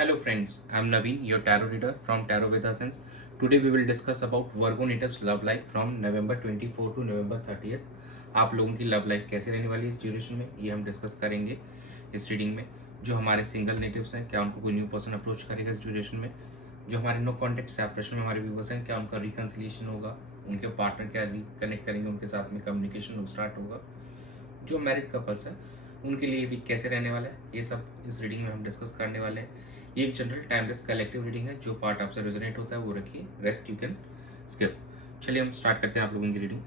Hello friends, I am Naveen, your tarot reader from Tarot with Essence. Today we will discuss about Virgo natives love life from November 24 to November 30th. आप लोगों की love life कैसे रहने वाली है इस duration में, ये हम डिस्कस करेंगे इस रीडिंग में। जो हमारे सिंगल नेटिव्स हैं, क्या उनको कोई न्यू पर्सन अप्रोच करेगा इस ड्यूरेशन में। जो हमारे नो कॉन्टेक्ट सेपरेशन में हमारे व्यूवर्स हैं, क्या उनका रिकन्सिलिएशन होगा, उनके पार्टनर क्या रिकनेक्ट करेंगे, उनके साथ में कम्युनिकेशन स्टार्ट होगा। जो मैरिड कपल्स हैं उनके लिए वीक कैसे रहने वाला है, ये सब इस रीडिंग में हम डिस्कस करने वाले हैं। ये एक जनरल टाइमलेस कलेक्टिव रीडिंग है। जो पार्ट आपसे रेजोनेट होता है वो रखिए, रेस्ट यू कैन स्किप। चलिए हम स्टार्ट करते हैं आप लोगों की reading.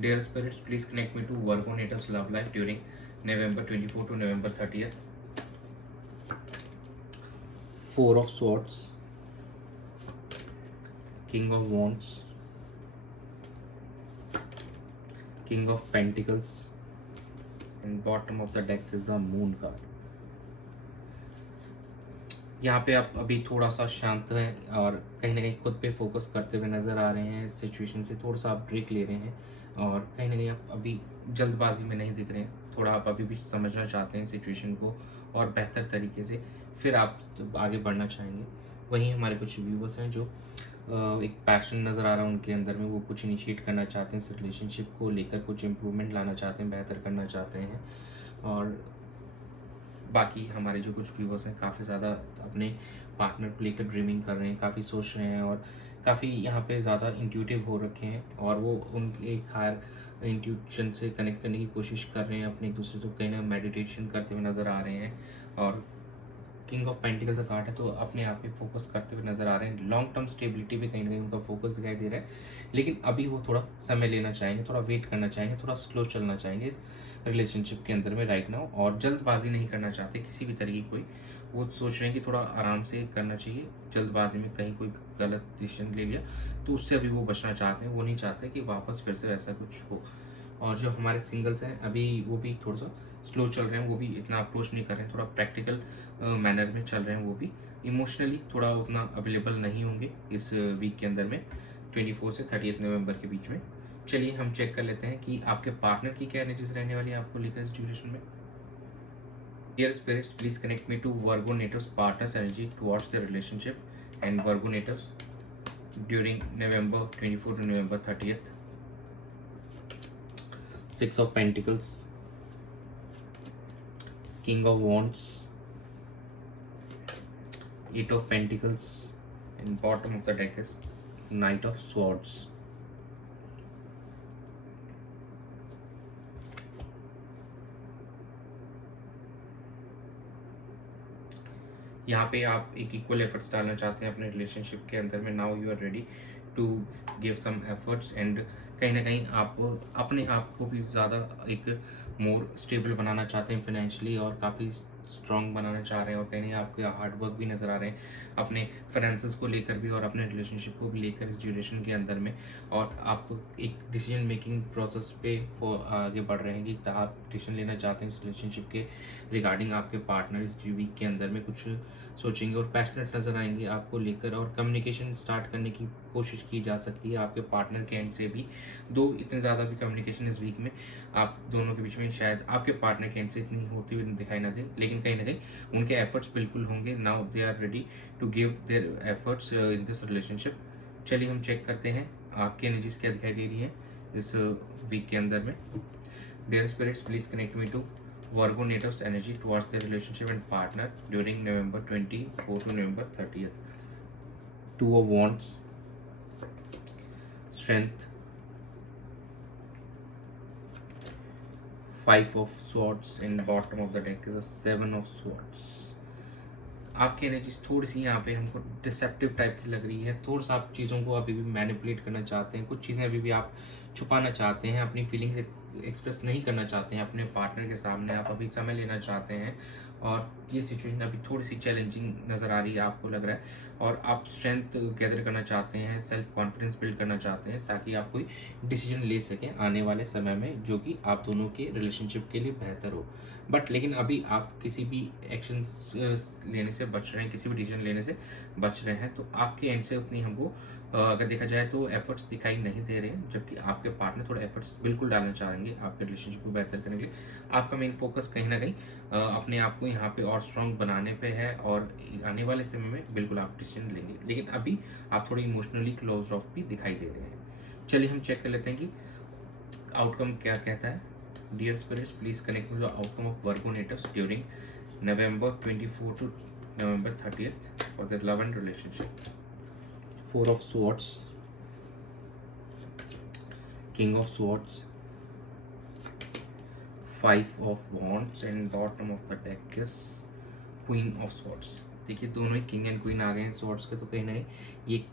Dear spirits, please connect me to Virgo natives love life during November 24 to November 30th. Four of Swords, King of Wands, King of Pentacles, and bottom of the deck is the Moon card. यहाँ पे आप अभी थोड़ा सा शांत हैं और कहीं ना कहीं खुद पे फोकस करते हुए नज़र आ रहे हैं। सिचुएशन से थोड़ा सा आप ब्रेक ले रहे हैं और कहीं ना कहीं आप अभी जल्दबाजी में नहीं दिख रहे हैं। थोड़ा आप अभी भी समझना चाहते हैं सिचुएशन को और बेहतर तरीके से, फिर आप आगे बढ़ना चाहेंगे। वहीं हमारे कुछ व्यूवर्स हैं जो एक पैशन नज़र आ रहा है उनके अंदर में, वो कुछ इनिशिएट करना चाहते हैं इस रिलेशनशिप को लेकर, कुछ इम्प्रूवमेंट लाना चाहते हैं, बेहतर करना चाहते हैं। और बाकी हमारे जो कुछ व्यूवर्स हैं काफ़ी ज़्यादा अपने पार्टनर को लेकर ड्रीमिंग कर रहे हैं, काफ़ी सोच रहे हैं और काफ़ी यहाँ पे ज़्यादा इंट्यूटिव हो रखे हैं और वो उनके एक हायर इंट्यूशन से कनेक्ट करने की कोशिश कर रहे हैं, अपने एक दूसरे को कहीं ना मेडिटेशन करते हुए नज़र आ रहे हैं। और किंग ऑफ पेंटिकल्स का कार्ड है तो अपने आप पे फोकस करते हुए नज़र आ रहे हैं। लॉन्ग टर्म स्टेबिलिटी पे कहीं ना कहीं उनका फोकस दिखाई दे रहा है, लेकिन अभी वो थोड़ा समय लेना चाहेंगे, थोड़ा वेट करना चाहेंगे, थोड़ा स्लो चलना चाहेंगे इस रिलेशनशिप के अंदर में राइट नाउ। और जल्दबाजी नहीं करना चाहते किसी भी तरीके की कोई, वो सोच रहे हैं कि थोड़ा आराम से करना चाहिए। जल्दबाजी में कहीं कोई गलत डिसीजन ले लिया तो उससे अभी वो बचना चाहते हैं, वो नहीं चाहते कि वापस फिर से वैसा कुछ हो। और जो हमारे सिंगल्स हैं अभी वो भी थोड़ा सा स्लो चल रहे हैं, वो भी इतना अप्रोच नहीं कर रहे हैं, थोड़ा प्रैक्टिकल मैनर में चल रहे हैं। वो भी इमोशनली थोड़ा उतना अवेलेबल नहीं होंगे इस वीक के अंदर में, 24 से 30 नवंबर के बीच में। चलिए हम चेक कर लेते हैं कि आपके पार्टनर की क्या एनर्जीज रहने वाली है आपको लेकर इस ड्यूरेशन में। Dear spirits, please connect me to Virgo natives partners energy towards the relationship and Virgo natives during November 24 to November 30th. Six of Pentacles, King of Wands, Eight of Pentacles, and bottom of the deck is Knight of Swords. यहाँ पे आप एक equal efforts डालना चाहते हैं अपने relationship के अंदर में। Now you are ready to give some efforts and कहीं ना कहीं आप अपने आप को भी ज़्यादा एक मोर स्टेबल बनाना चाहते हैं फाइनेंशियली और काफ़ी स्ट्रॉन्ग बनाना चाह रहे हैं। और कहीं ना आपके हार्ड वर्क भी नज़र आ रहे हैं अपने फाइनेंसेस को लेकर भी और अपने रिलेशनशिप को भी लेकर इस ड्यूरेशन के अंदर में। और आप एक डिसीजन मेकिंग प्रोसेस पे आगे बढ़ रहे हैं कि आप डिसीजन लेना चाहते हैं इस रिलेशनशिप के रिगार्डिंग। आपके पार्टनर इस वीक के अंदर में कुछ सोचेंगे और पैशनेट नज़र आएंगे आपको लेकर, और कम्युनिकेशन स्टार्ट करने की कोशिश की जा सकती है आपके पार्टनर के एंड से भी। दो इतने ज़्यादा भी कम्युनिकेशन इस वीक में आप दोनों के बीच में शायद आपके पार्टनर के एंड से इतनी होती हुई दिखाई ना दे, लेकिन कहीं ना कहीं उनके एफर्ट्स बिल्कुल होंगे। Now they are ready to give their efforts in this relationship. चलिए हम चेक करते हैं आपकी एनर्जीज क्या दिखाई दे रही है इस वीक के अंदर में। Dear spirits, please connect me to Virgo natives energy towards their relationship and partner during November 24 to November 30th. Two of Wands, Strength, Five of Swords, and bottom of the deck is a Seven of Swords. आपकी energies थोड़ी सी यहाँ पे हमको deceptive type की लग रही है। थोड़ा सा आप चीज़ों को अभी भी मैनिपुलेट करना चाहते हैं, कुछ चीज़ें अभी भी आप छुपाना चाहते हैं, अपनी फीलिंग्स एक्सप्रेस नहीं करना चाहते हैं अपने पार्टनर के सामने। आप अभी समय लेना चाहते हैं और ये सिचुएशन अभी थोड़ी सी चैलेंजिंग नज़र आ रही है आपको लग रहा है। और आप स्ट्रेंथ गैदर करना चाहते हैं, सेल्फ कॉन्फिडेंस बिल्ड करना चाहते हैं ताकि आप कोई डिसीजन ले सकें आने वाले समय में जो कि आप दोनों के रिलेशनशिप के लिए बेहतर हो। बट लेकिन अभी आप किसी भी एक्शन लेने से बच रहे हैं, किसी भी डिसीजन लेने से बच रहे हैं, तो आपके एंड से उतनी हमको अगर देखा जाए तो एफर्ट्स दिखाई नहीं दे रहे हैं, जबकि आपके पार्टनर थोड़ा एफर्ट्स बिल्कुल डालना चाहेंगे आपके रिलेशनशिप को बेहतर करने के लिए। आपका मेन फोकस कहीं ना कहीं अपने आप को यहाँ पे और स्ट्रांग बनाने पे है, और आने वाले समय में बिल्कुल आप डिसीजन लेंगे, लेकिन अभी आप थोड़े इमोशनली क्लोज ऑफ भी दिखाई दे रहे हैं। चलिए हम चेक कर लेते हैं कि आउटकम क्या कहता है। Dear spirits, please connect with the outcome of Virgo natives during November 24 to November 30th for their love and relationship. Four of Swords, King of Swords, Five of Wands, and the bottom of the deck is Queen of Swords. देखिए दोनों ही king and queen आ गए हैं swords के, तो कहीं ना कहीं ये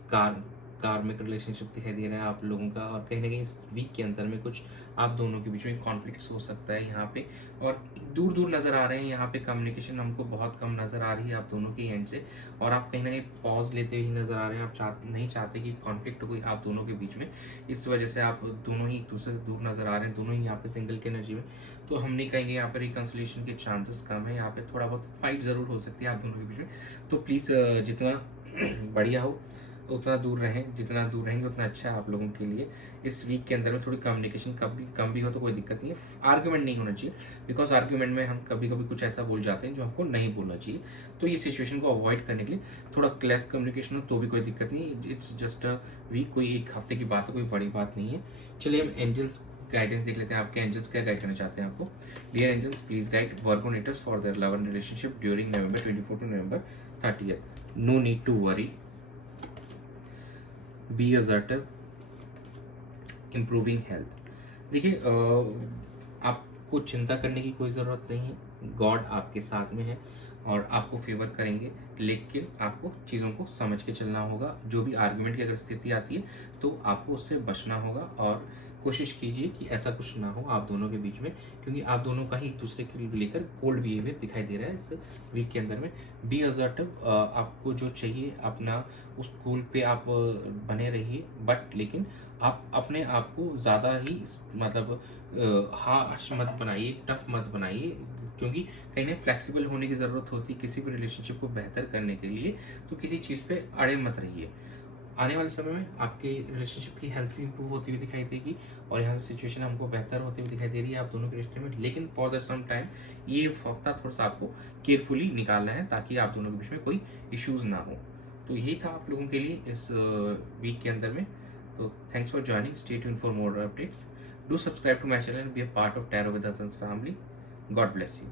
कार्मिक रिलेशनशिप दिखाई दे रहा है आप लोगों का, और कहीं ना कहीं इस वीक के अंदर में कुछ आप दोनों के बीच में कॉन्फ्लिक्ट्स हो सकता है यहाँ पे, और दूर दूर नज़र आ रहे हैं यहाँ पे। कम्युनिकेशन हमको बहुत कम नज़र आ रही है आप दोनों के एंड से, और आप कहीं ना कहीं पॉज लेते हुए नज़र आ रहे हैं। आप नहीं चाहते कि कॉन्फ्लिक्ट हो कोई आप दोनों के बीच में, इस वजह से आप दोनों ही एक दूसरे से दूर नज़र आ रहे हैं, दोनों ही यहाँ पे सिंगल की एनर्जी में। तो हम नहीं कहेंगे यहाँ पे रिकन्सिलेशन के चांसेस कम है, यहाँ पे थोड़ा बहुत फाइट ज़रूर हो सकती है आप दोनों के बीच में। तो प्लीज़ जितना बढ़िया हो उतना दूर रहें, जितना दूर रहेंगे उतना अच्छा है आप लोगों के लिए। इस वीक के अंदर में थोड़ी कम्युनिकेशन कम भी हो तो कोई दिक्कत नहीं है। आर्ग्यूमेंट नहीं होना चाहिए, बिकॉज आर्ग्यूमेंट में हम कभी कभी कुछ ऐसा बोल जाते हैं जो हमको नहीं बोलना चाहिए। तो ये सिचुएशन को अवॉइड करने के लिए थोड़ा क्लैश कम्युनिकेशन हो तो भी कोई दिक्कत नहीं है। इट्स जस्ट अ वीक, कोई एक हफ्ते की बात है, कोई बड़ी बात नहीं है। चलिए हम एंजल्स गाइडेंस देख लेते हैं, आपके एंजल्स क्या गाइड करना चाहते हैं आपको। Dear angels, please guide Virgo natives for their love and relationship during November 24 to November 30th. No need to worry. Be assertive, improving health. देखिए आपको चिंता करने की कोई ज़रूरत नहीं है, गॉड आपके साथ में है और आपको फेवर करेंगे, लेकिन आपको चीज़ों को समझ के चलना होगा। जो भी आर्गुमेंट की अगर स्थिति आती है तो आपको उससे बचना होगा, और कोशिश कीजिए कि ऐसा कुछ ना हो आप दोनों के बीच में, क्योंकि आप दोनों का ही एक दूसरे के लेकर कोल्ड बिहेवियर दिखाई दे रहा है इस वीक के अंदर में। बी असर्टिव, आपको जो चाहिए अपना उस गोल पे आप बने रहिए, बट लेकिन आप अपने आप को ज़्यादा ही मतलब हार्श मत बनाइए, टफ मत बनाइए, क्योंकि कहीं ना फ्लेक्सिबल होने की ज़रूरत होती है किसी भी रिलेशनशिप को बेहतर करने के लिए। तो किसी चीज़ पे अड़े मत रहिए। आने वाले समय में आपके रिलेशनशिप की हेल्थ भी इंप्रूव होती हुई दिखाई देगी, और यहाँ से सिचुएशन हमको बेहतर होती हुई दिखाई दे रही है आप दोनों के रिश्ते में। लेकिन फॉर द सम टाइम ये हफ्ता थोड़ा सा आपको केयरफुली निकालना है, ताकि आप दोनों के बीच में कोई इश्यूज़ ना हो। तो यही था आप लोगों के लिए इस वीक के अंदर में। तो thanks for joining, stay tuned for more updates, do subscribe to my channel, be a part of tarot with Hasan's family. God bless you.